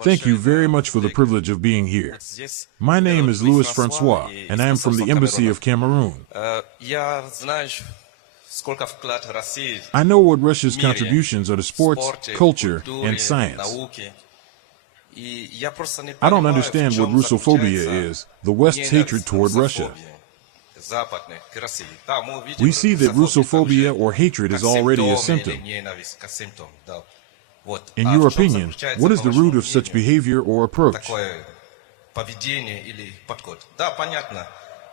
Thank you very much for the privilege of being here. My name is Louis Francois, and I am from the Embassy of Cameroon. I know what Russia's contributions are to sports, culture, and science. I don't understand what Russophobia is, the West's hatred toward Russia. We see that Russophobia or hatred is already a symptom. In your opinion, what is the root of such behavior or approach?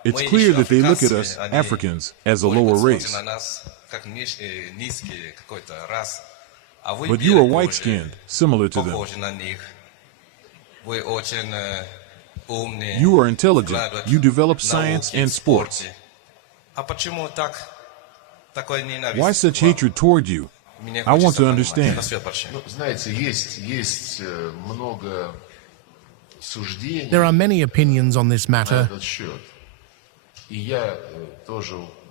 It's clear that they look at us, Africans, as a lower race. But you are white-skinned, similar to them. You are intelligent, you develop science and sports. Why such hatred toward you? I want to understand. There are many opinions on this matter.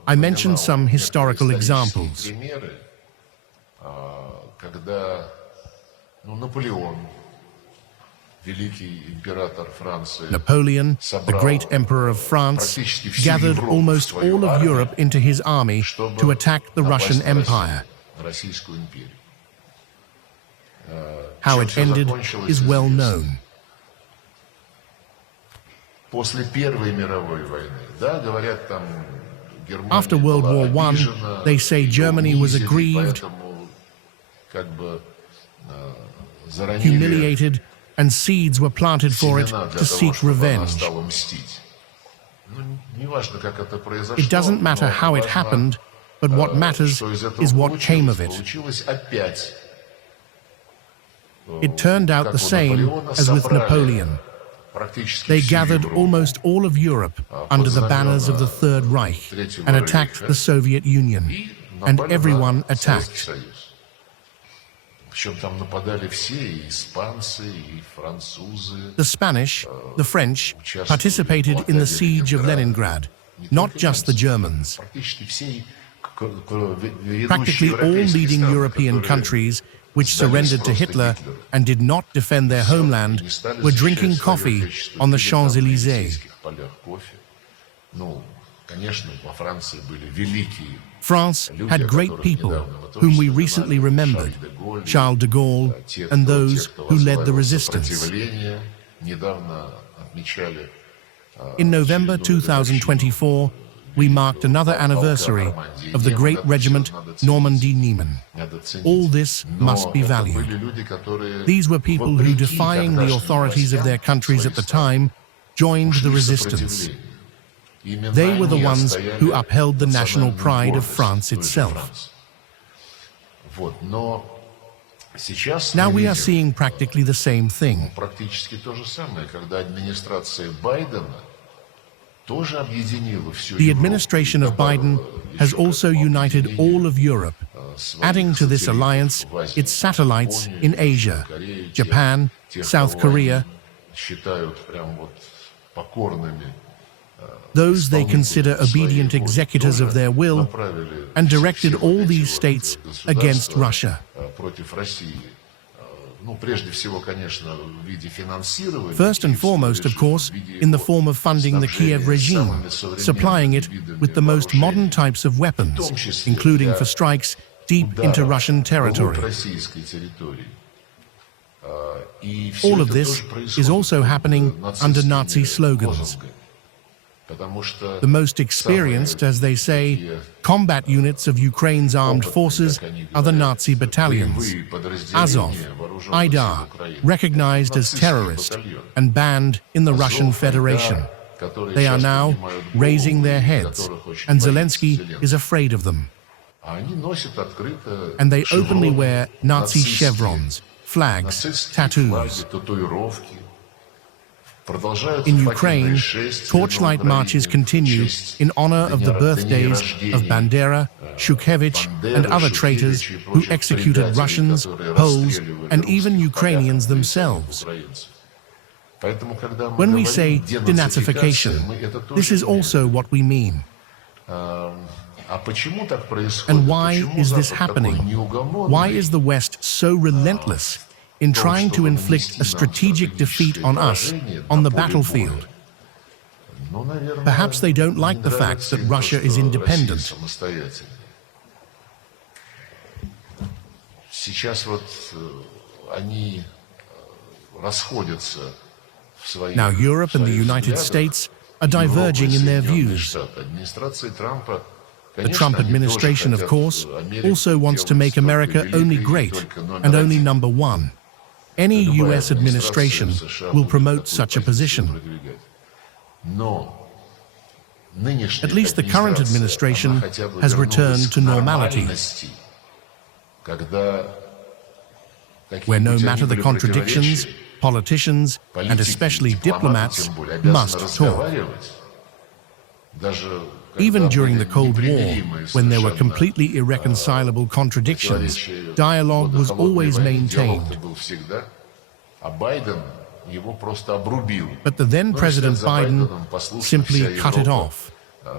I mentioned some historical examples. Napoleon, the great emperor of France, gathered almost all of Europe into his army to attack the Russian Empire. How it ended is well known. After World War I, they say Germany was aggrieved, humiliated, and seeds were planted for it to seek revenge. It doesn't matter how it happened, but what matters is what came of it. It turned out the same as with Napoleon. They gathered almost all of Europe under the banners of the Third Reich and attacked the Soviet Union, and everyone attacked. The Spanish, the French, participated in the siege of Leningrad, not just the Germans. Practically all leading European countries which surrendered to Hitler and did not defend their homeland were drinking coffee on the Champs-Élysées. France had great people whom we recently remembered, Charles de Gaulle and those who led the resistance. In November 2024, we marked another anniversary of the great regiment Normandy-Niemen. All this must be valued. These were people who, defying the authorities of their countries at the time, joined the resistance. They were the ones who upheld the national pride of France itself. Now we are seeing practically the same thing. The administration of Biden has also united all of Europe, adding to this alliance its satellites in Asia, Japan, South Korea, those they consider obedient executors of their will, and directed all these states against Russia. First and foremost, of course, in the form of funding the Kiev regime, supplying it with the most modern types of weapons, including for strikes deep into Russian territory. All of this is also happening under Nazi slogans. The most experienced, as they say, combat units of Ukraine's armed forces are the Nazi battalions, Azov, Aidar, recognized as terrorist and banned in the Russian Federation. They are now raising their heads, and Zelensky is afraid of them. And they openly wear Nazi chevrons, flags, tattoos. In Ukraine, torchlight marches continue in honor of the birthdays of Bandera, Shukhevich, and other traitors who executed Russians, Poles, and even Ukrainians themselves. When we say denazification, this is also what we mean. And why is this happening? Why is the West so relentless in trying to inflict a strategic defeat on us on the battlefield. Perhaps they don't like the fact that Russia is independent. Now Europe and the United States are diverging in their views. The Trump administration, of course, also wants to make America only great and only number one. Any US administration will promote such a position. At least the current administration has returned to normality, where no matter the contradictions, politicians, and especially diplomats, must talk. Even during the Cold War, when there were completely irreconcilable contradictions, dialogue was always maintained. But the then President Biden simply cut it off,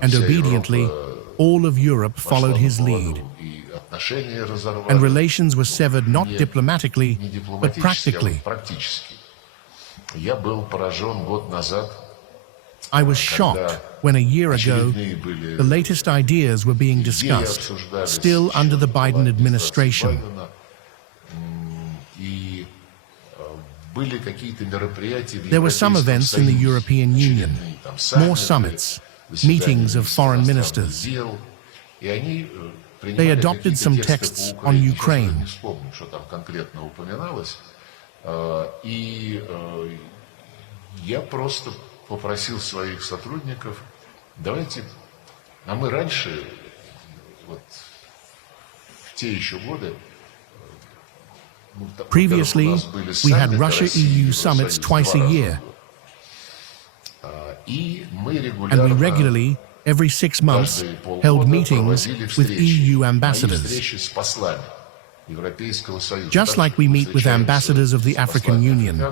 and obediently, all of Europe followed his lead. And relations were severed not diplomatically, but practically. I was shocked when a year ago, the latest ideas were being discussed, still under the Biden administration. There were some events in the European Union, more summits, meetings of foreign ministers. They adopted some texts on Ukraine. Попросил своих сотрудников, давайте, а мы раньше, вот в те еще годы, previously, we had Russia-EU summits twice a year, and we regularly, every 6 months, held meetings with EU ambassadors. Just like we meet with ambassadors of the African Union.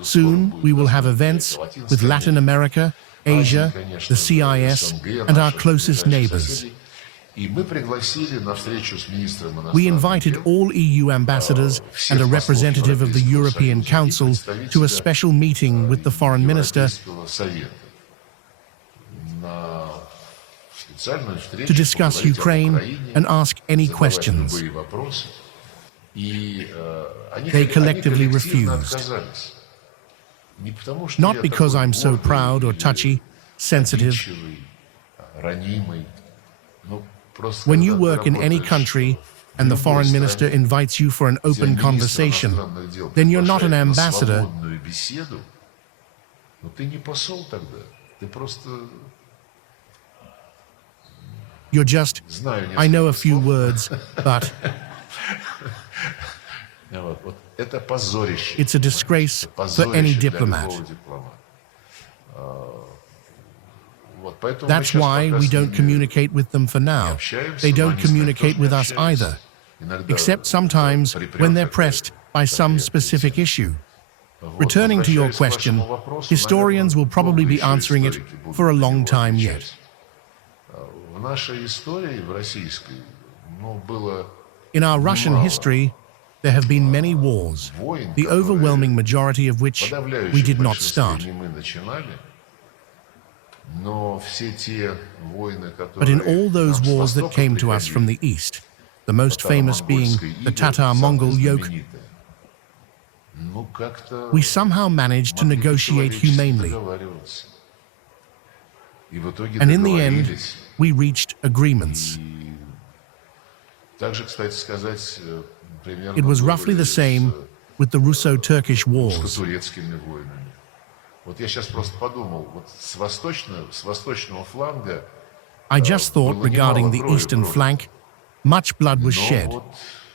Soon, we will have events with Latin America, Asia, the CIS, and our closest neighbors. We invited all EU ambassadors and a representative of the European Council to a special meeting with the Foreign Minister to discuss Ukraine and ask any questions. They collectively refused. Not because I'm so proud or touchy, sensitive. When you work in any country and the foreign minister invites you for an open conversation, then you're not an ambassador. You're just, I know a few words, but... It's a disgrace for any diplomat. That's why we don't communicate with them for now. They don't communicate with us either, except sometimes when they're pressed by some specific issue. Returning to your question, historians will probably be answering it for a long time yet. In our Russian history, there have been many wars, the overwhelming majority of which we did not start. But in all those wars that came to us from the east, the most famous being the Tatar-Mongol yoke, we somehow managed to negotiate humanely. And in the end, we reached agreements. It was roughly the same with the Russo-Turkish wars. I just thought regarding the eastern flank, much blood was shed,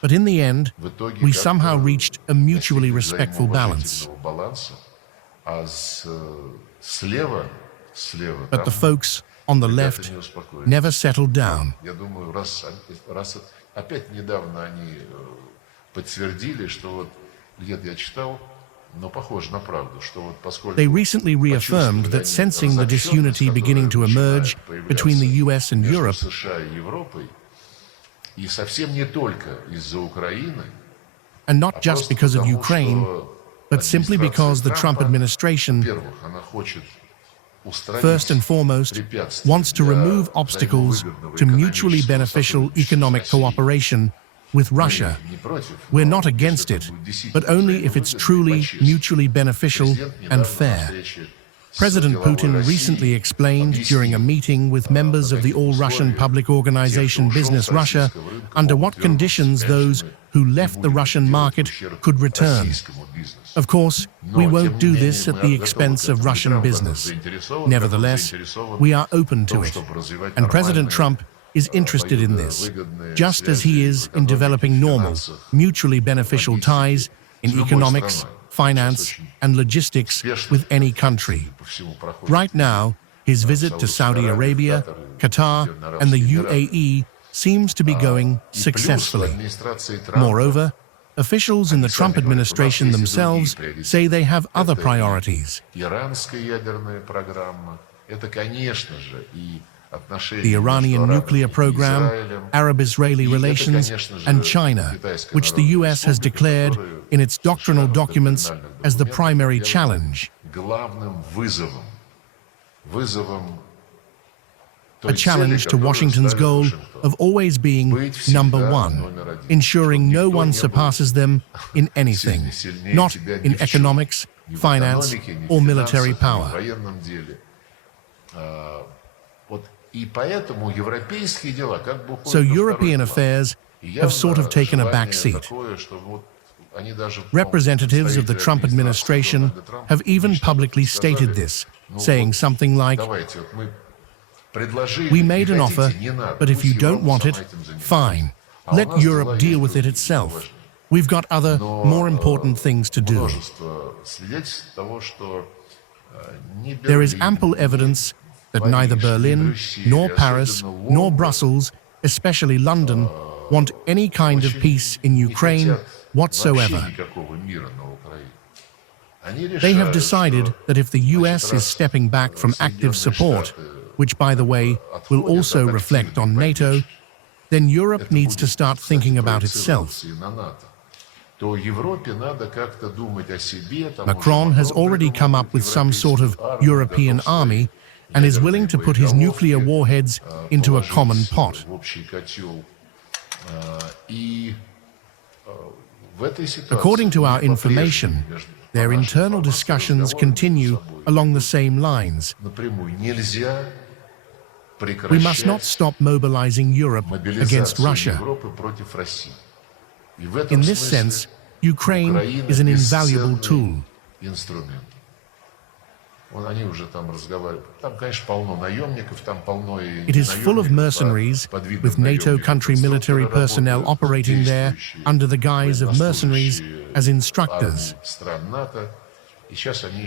but in the end, we somehow reached a mutually respectful balance. But the folks on the left never settled down. They recently reaffirmed that sensing the disunity beginning to emerge between the US and Europe, and not just because of Ukraine, but simply because the Trump administration, first and foremost, wants to remove obstacles to mutually beneficial economic cooperation with Russia. We're not against it, but only if it's truly mutually beneficial and fair. President Putin recently explained during a meeting with members of the all-Russian public organization Business Russia under what conditions those who left the Russian market could return. Of course, we won't do this at the expense of Russian business. Nevertheless, we are open to it, and President Trump is interested in this, just as he is in developing normal, mutually beneficial ties in economics, finance, and logistics with any country. Right now, his visit to Saudi Arabia, Qatar, and the UAE seems to be going successfully. Moreover, officials in the Trump administration themselves say they have other priorities. The Iranian nuclear program, Arab-Israeli relations, and China, which the US has declared in its doctrinal documents as the primary challenge. A challenge to Washington's goal of always being number one, ensuring no one surpasses them in anything, not in economics, finance, or military power. So European affairs have sort of taken a back seat. Representatives of the Trump administration have even publicly stated this, saying something like, "We made an offer, but if you don't want it, fine. Let Europe deal with it itself. We've got other, more important things to do." There is ample evidence that neither Berlin, nor Paris, nor Brussels, especially London, want any kind of peace in Ukraine whatsoever. They have decided that if the US is stepping back from active support, which, by the way, will also reflect on NATO, then Europe needs to start thinking about itself. Macron has already come up with some sort of European army and is willing to put his nuclear warheads into a common pot. According to our information, their internal discussions continue along the same lines. We must not stop mobilizing Europe against Russia. In this sense, Ukraine is an invaluable tool. It is full of mercenaries, with NATO country military personnel operating there under the guise of mercenaries as instructors.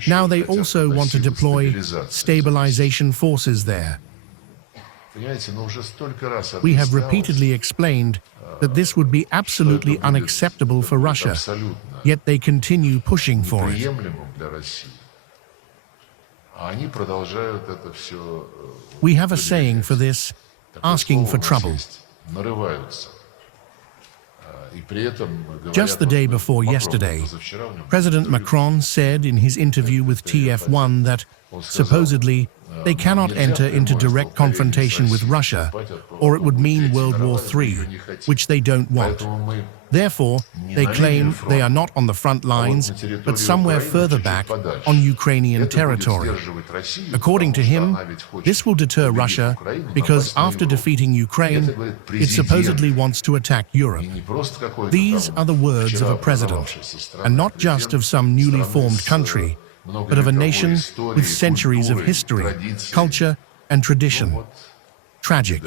Now they also want to deploy stabilization forces there. We have repeatedly explained that this would be absolutely unacceptable for Russia, yet they continue pushing for it. We have a saying for this, asking for trouble. Just the day before yesterday, President Macron said in his interview with TF1 that, supposedly, they cannot enter into direct confrontation with Russia, or it would mean World War III, which they don't want. Therefore, they claim they are not on the front lines, but somewhere further back on Ukrainian territory. According to him, this will deter Russia because after defeating Ukraine, it supposedly wants to attack Europe. These are the words of a president, and not just of some newly formed country, but of a nation with centuries of history, culture, and tradition. Tragic.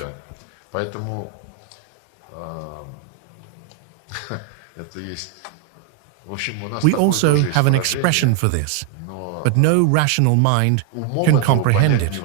We also have an expression for this, but no rational mind can comprehend it.